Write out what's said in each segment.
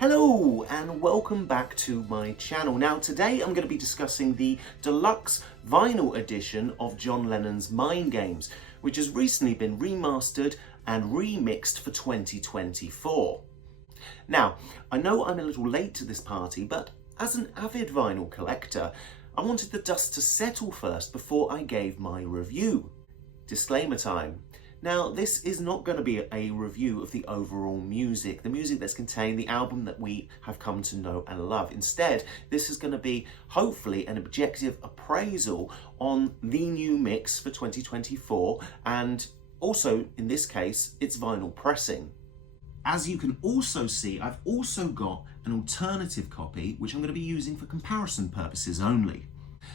Hello and welcome back to my channel. Now today I'm going to be discussing the deluxe vinyl edition of John Lennon's Mind Games, which has recently been remastered and remixed for 2024. Now, I know I'm a little late to this party, but as an avid vinyl collector, I wanted the dust to settle first before I gave my review. Disclaimer time. Now, this is not going to be a review of the overall music, the music that's contained the album that we have come to know and love. Instead, this is going to be, hopefully, an objective appraisal on the new mix for 2024 and also, in this case, its vinyl pressing. As you can also see, I've also got an alternative copy, which I'm going to be using for comparison purposes only.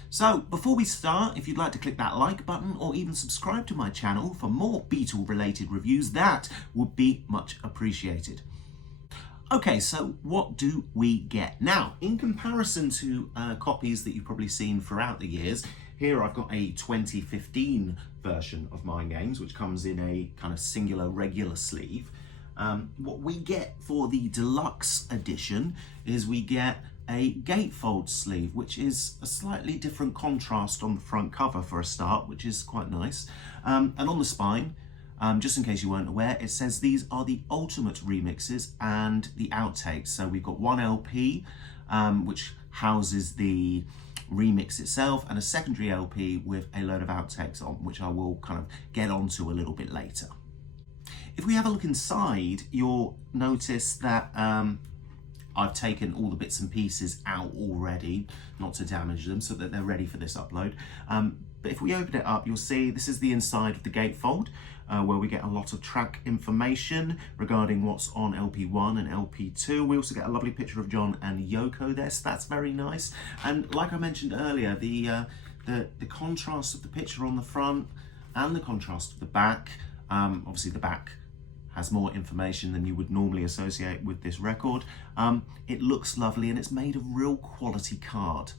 So, before we start, if you'd like to click that like button or even subscribe to my channel for more Beatle-related reviews, that would be much appreciated. Okay, so what do we get? Now, in comparison to copies that you've probably seen throughout the years, here I've got a 2015 version of Mind Games, which comes in a kind of singular regular sleeve. What we get for the deluxe edition is we get a gatefold sleeve, which is a slightly different contrast on the front cover for a start, which is quite nice. And on the spine, just in case you weren't aware, it says these are the ultimate remixes and the outtakes. So we've got one LP, which houses the remix itself, and a secondary LP with a load of outtakes on, which I will kind of get onto a little bit later. If we have a look inside, you'll notice that I've taken all the bits and pieces out already, not to damage them, so that they're ready for this upload. But if we open it up, you'll see this is the inside of the gatefold, where we get a lot of track information regarding what's on LP1 and LP2. We also get a lovely picture of John and Yoko there, so that's very nice. And like I mentioned earlier, the contrast of the picture on the front and the contrast of the back, obviously the back has more information than you would normally associate with this record. It looks lovely and it's made of real quality card.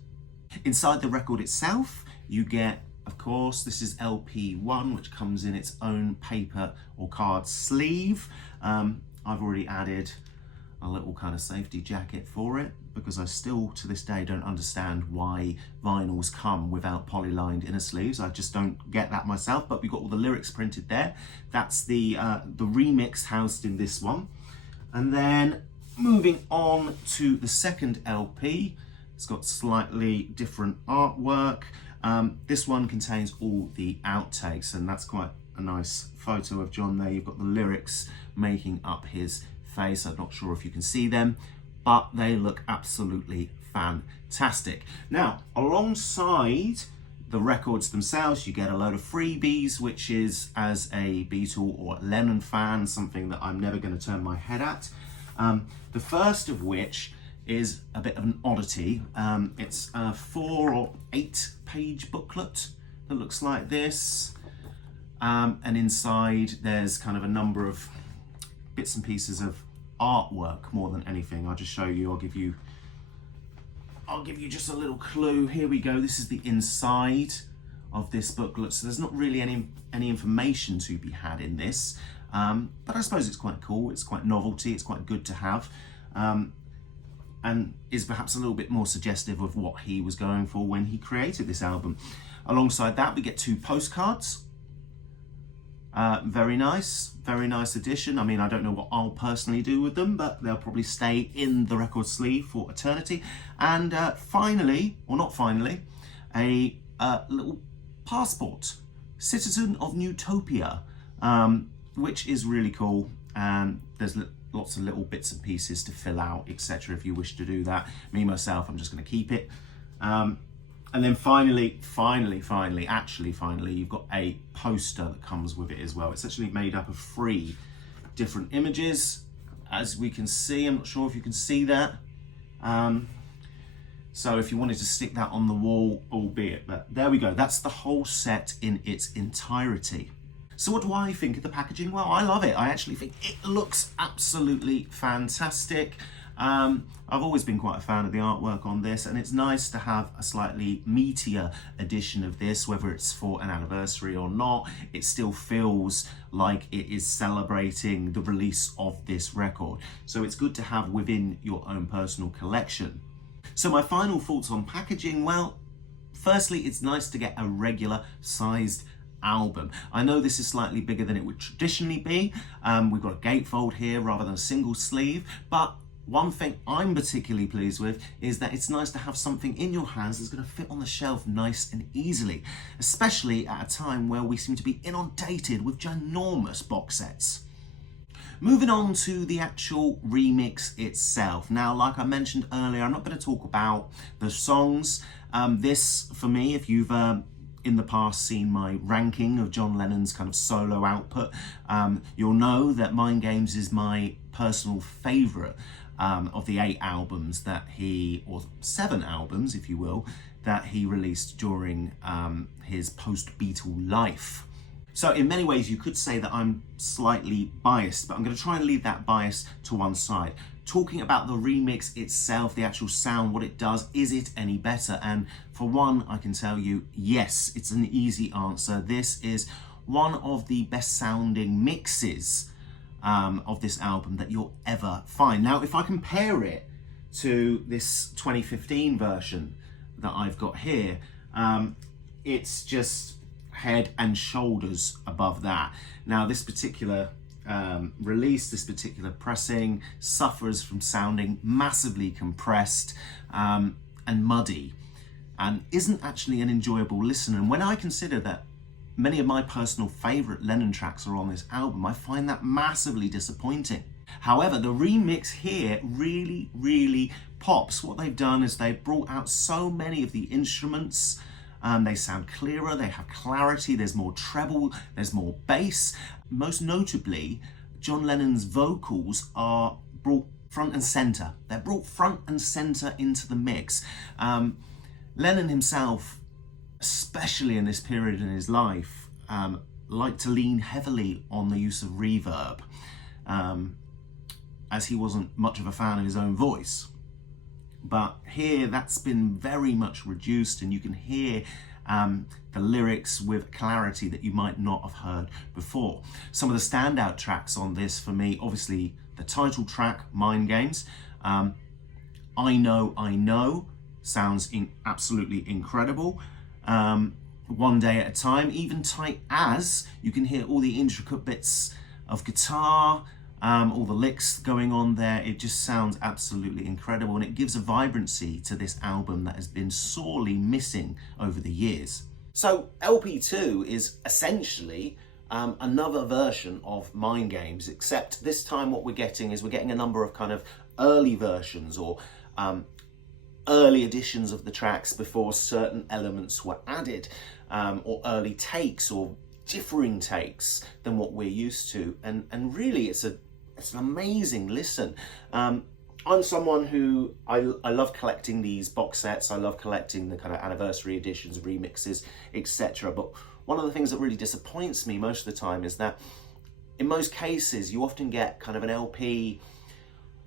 Inside the record itself, you get, of course, this is LP1, which comes in its own paper or card sleeve. I've already added a little kind of safety jacket for it because I still, to this day, don't understand why vinyls come without polylined inner sleeves. I just don't get that myself, but we've got all the lyrics printed there. That's the remix housed in this one. And then moving on to the second LP, it's got slightly different artwork. This one contains all the outtakes, and that's quite a nice photo of John there. You've got the lyrics making up his face. I'm not sure if you can see them, but they look absolutely fantastic. Now, alongside the records themselves, you get a load of freebies, which is, as a Beatle or Lennon fan, something that I'm never going to turn my head at. The first of which is a bit of an oddity. It's a 4 or 8 page booklet that looks like this. And inside there's kind of a number of bits and pieces of artwork more than anything. I'll just show you, I'll give you just a little clue. Here we go. This is the inside of this booklet. So there's not really any information to be had in this. But I suppose it's quite cool. It's quite novelty. It's quite good to have. And is perhaps a little bit more suggestive of what he was going for when he created this album. Alongside that, we get 2 postcards. Very nice addition. I mean, I don't know what I'll personally do with them, but they'll probably stay in the record sleeve for eternity. And finally, or not finally, a little passport, Citizen of Newtopia, which is really cool. And there's lots of little bits and pieces to fill out, etc. if you wish to do that. Me, myself, I'm just going to keep it. And then finally, you've got a poster that comes with it as well. It's actually made up of 3 different images, as we can see. I'm not sure if you can see that. So if you wanted to stick that on the wall, albeit, but there we go. That's the whole set in its entirety. So what do I think of the packaging? Well, I love it. I actually think it looks absolutely fantastic. I've always been quite a fan of the artwork on this, and it's nice to have a slightly meatier edition of this, whether it's for an anniversary or not. It still feels like it is celebrating the release of this record. So it's good to have within your own personal collection. So my final thoughts on packaging, well, firstly, it's nice to get a regular sized album. I know this is slightly bigger than it would traditionally be. We've got a gatefold here rather than a single sleeve, but one thing I'm particularly pleased with is that it's nice to have something in your hands that's going to fit on the shelf nice and easily, especially at a time where we seem to be inundated with ginormous box sets. Moving on to the actual remix itself. Now, like I mentioned earlier, I'm not going to talk about the songs. This, for me, if you've in the past seen my ranking of John Lennon's kind of solo output, you'll know that Mind Games is my personal favourite of the 8 albums that or 7 albums, if you will, that he released during his post-Beatle life. So in many ways you could say that I'm slightly biased, but I'm going to try and leave that bias to one side. Talking about the remix itself, the actual sound, what it does, is it any better? And for one, I can tell you, yes, it's an easy answer. This is one of the best sounding mixes of this album that you'll ever find. Now, if I compare it to this 2015 version that I've got here, it's just head and shoulders above that. Now, this particular release, this particular pressing suffers from sounding massively compressed and muddy, and isn't actually an enjoyable listen. And when I consider that many of my personal favourite Lennon tracks are on this album, I find that massively disappointing. However, the remix here really, really pops. What they've done is they've brought out so many of the instruments. They sound clearer, they have clarity, there's more treble, there's more bass. Most notably, John Lennon's vocals are brought front and centre. They're brought front and centre into the mix. Lennon himself, especially in this period in his life, liked to lean heavily on the use of reverb, as he wasn't much of a fan of his own voice. But here that's been very much reduced, and you can hear the lyrics with clarity that you might not have heard before. Some of the standout tracks on this for me, obviously the title track, Mind Games. I Know sounds absolutely incredible. One Day at a Time, even Tight As, you can hear all the intricate bits of guitar, all the licks going on there. It just sounds absolutely incredible, and it gives a vibrancy to this album that has been sorely missing over the years. So LP2 is essentially another version of Mind Games, except this time what we're getting a number of kind of early versions or early editions of the tracks before certain elements were added, or early takes or differing takes than what we're used to, and really it's an amazing listen. I'm someone who I love collecting these box sets. I love collecting the kind of anniversary editions, remixes, etc. But one of the things that really disappoints me most of the time is that in most cases you often get kind of an LP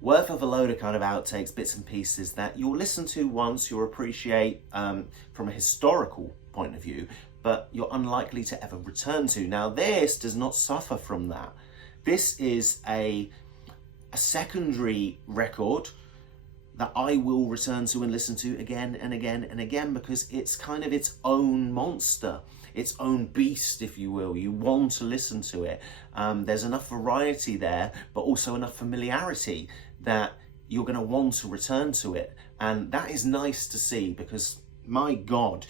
worth of a load of kind of outtakes, bits and pieces that you'll listen to once, you'll appreciate from a historical point of view, but you're unlikely to ever return to. Now, this does not suffer from that. This is a secondary record that I will return to and listen to again and again and again, because it's kind of its own monster, its own beast, if you will. You want to listen to it. There's enough variety there, but also enough familiarity that you're going to want to return to it. And that is nice to see, because my God,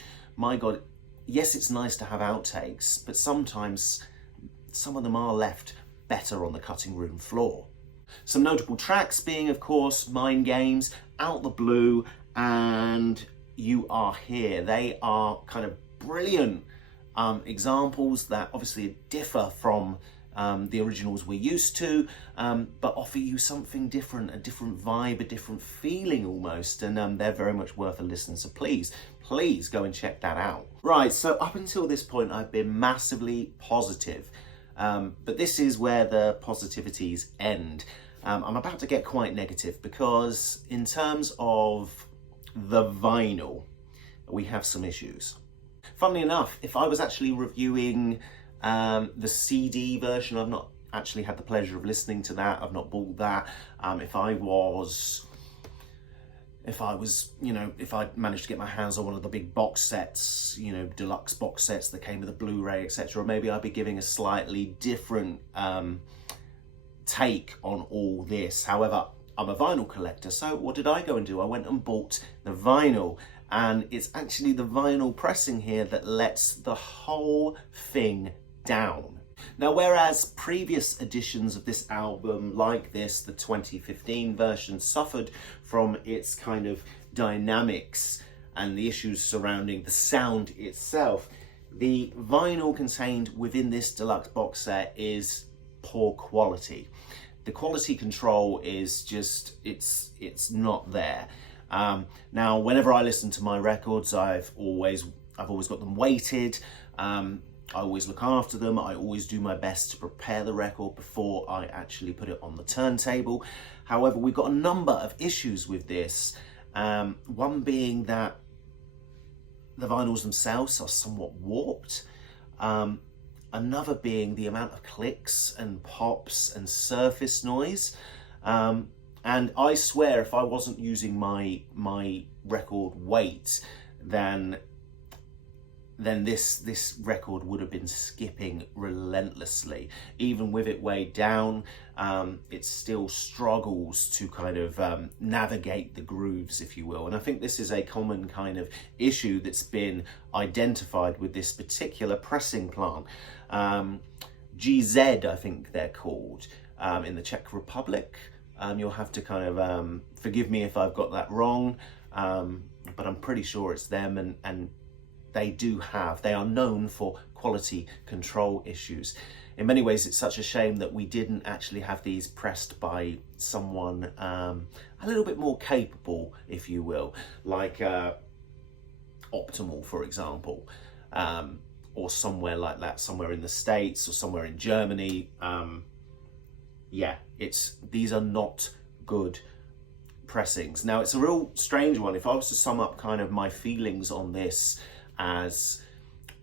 yes, it's nice to have outtakes, but sometimes some of them are left better on the cutting room floor. Some notable tracks being, of course, Mind Games, Out the Blue, and You Are Here. They are kind of brilliant examples that obviously differ from the originals we're used to, but offer you something different, a different vibe, a different feeling almost, and they're very much worth a listen. So please go and check that out. Right, so up until this point I've been massively positive, but this is where the positivities end. I'm about to get quite negative because in terms of the vinyl, we have some issues. Funnily enough, if I was actually reviewing the CD version, I've not actually had the pleasure of listening to that, I've not bought that. If I'd managed to get my hands on one of the big box sets, deluxe box sets that came with a Blu-ray, etc., maybe I'd be giving a slightly different take on all this. However, I'm a vinyl collector, so what did I go and do? I went and bought the vinyl, and it's actually the vinyl pressing here that lets the whole thing down. Now, whereas previous editions of this album, like this, the 2015 version, suffered from its kind of dynamics and the issues surrounding the sound itself, the vinyl contained within this deluxe box set is poor quality. The quality control is just, it's not there. Now, whenever I listen to my records, I've always got them weighted. I always look after them. I always do my best to prepare the record before I actually put it on the turntable. However, we've got a number of issues with this. One being that the vinyls themselves are somewhat warped. Another being the amount of clicks and pops and surface noise. And I swear, if I wasn't using my record weight, then this record would have been skipping relentlessly. Even with it weighed down, it still struggles to kind of navigate the grooves, if you will. And I think this is a common kind of issue that's been identified with this particular pressing plant. GZ, I think they're called, in the Czech Republic. You'll have to kind of forgive me if I've got that wrong, but I'm pretty sure it's them, and they are known for quality control issues. In many ways, it's such a shame that we didn't actually have these pressed by someone a little bit more capable, if you will, like Optimal, for example, or somewhere like that, somewhere in the States or somewhere in Germany. Yeah, these are not good pressings. Now, it's a real strange one. If I was to sum up kind of my feelings on this as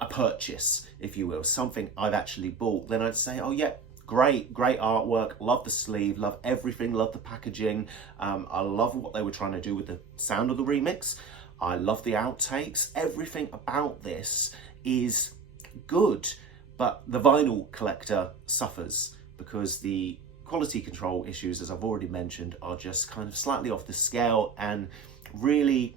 a purchase, if you will, something I've actually bought, then I'd say, oh yeah, great artwork, love the sleeve, love everything, love the packaging. I love what they were trying to do with the sound of the remix. I love the outtakes. Everything about this is good, but the vinyl collector suffers because the quality control issues, as I've already mentioned, are just kind of slightly off the scale, and really,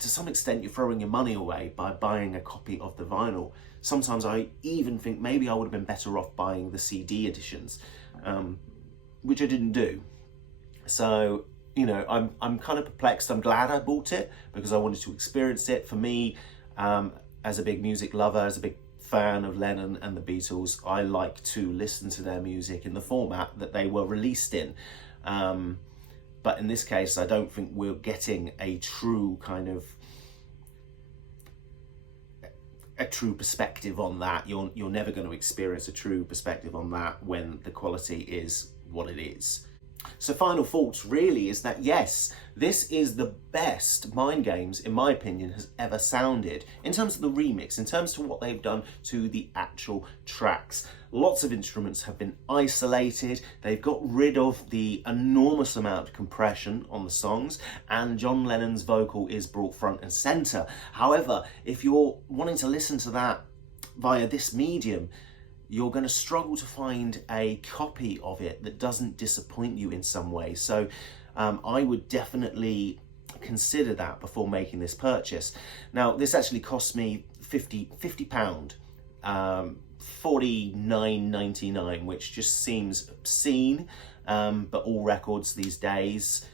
to some extent, you're throwing your money away by buying a copy of the vinyl. Sometimes I even think maybe I would have been better off buying the CD editions, which I didn't do. So, I'm kind of perplexed. I'm glad I bought it because I wanted to experience it. For me, as a big music lover, as a big fan of Lennon and the Beatles, I like to listen to their music in the format that they were released in. But in this case, I don't think we're getting a true kind of perspective on that. You're never going to experience a true perspective on that when the quality is what it is. So final thoughts really is that yes, this is the best Mind Games, in my opinion, has ever sounded in terms of the remix, in terms of what they've done to the actual tracks. Lots of instruments have been isolated, they've got rid of the enormous amount of compression on the songs, and John Lennon's vocal is brought front and center. However, if you're wanting to listen to that via this medium, you're going to struggle to find a copy of it that doesn't disappoint you in some way. So I would definitely consider that before making this purchase. Now, this actually cost me £50, $49.99, which just seems obscene, but all records these days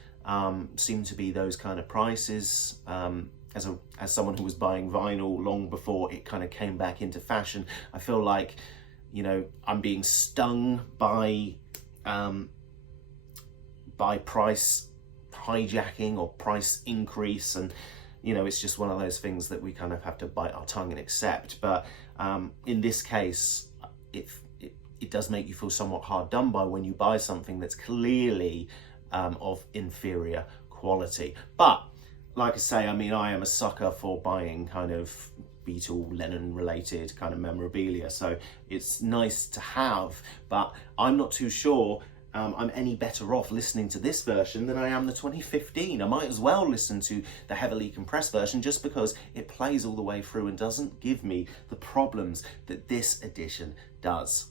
seem to be those kind of prices. As someone who was buying vinyl long before it kind of came back into fashion, I feel like I'm being stung by price hijacking or price increase, and it's just one of those things that we kind of have to bite our tongue and accept. But in this case, it does make you feel somewhat hard done by when you buy something that's clearly of inferior quality. But like I say, I mean, I am a sucker for buying kind of Beatle, Lennon related kind of memorabilia, so it's nice to have, but I'm not too sure I'm any better off listening to this version than I am the 2015. I might as well listen to the heavily compressed version just because it plays all the way through and doesn't give me the problems that this edition does.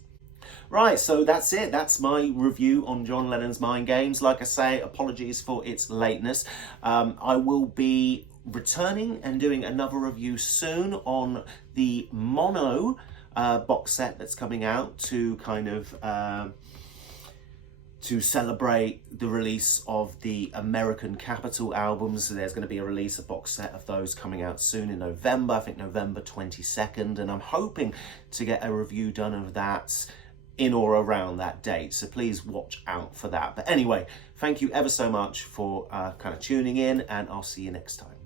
Right, so that's it. That's my review on John Lennon's Mind Games. Like I say, apologies for its lateness. I will be returning and doing another review soon on the mono box set that's coming out to kind of to celebrate the release of the American Capitol albums. So there's going to be a box set of those coming out soon in November, I think November 22nd, and I'm hoping to get a review done of that in or around that date, so please watch out for that. But anyway, thank you ever so much for kind of tuning in, and I'll see you next time.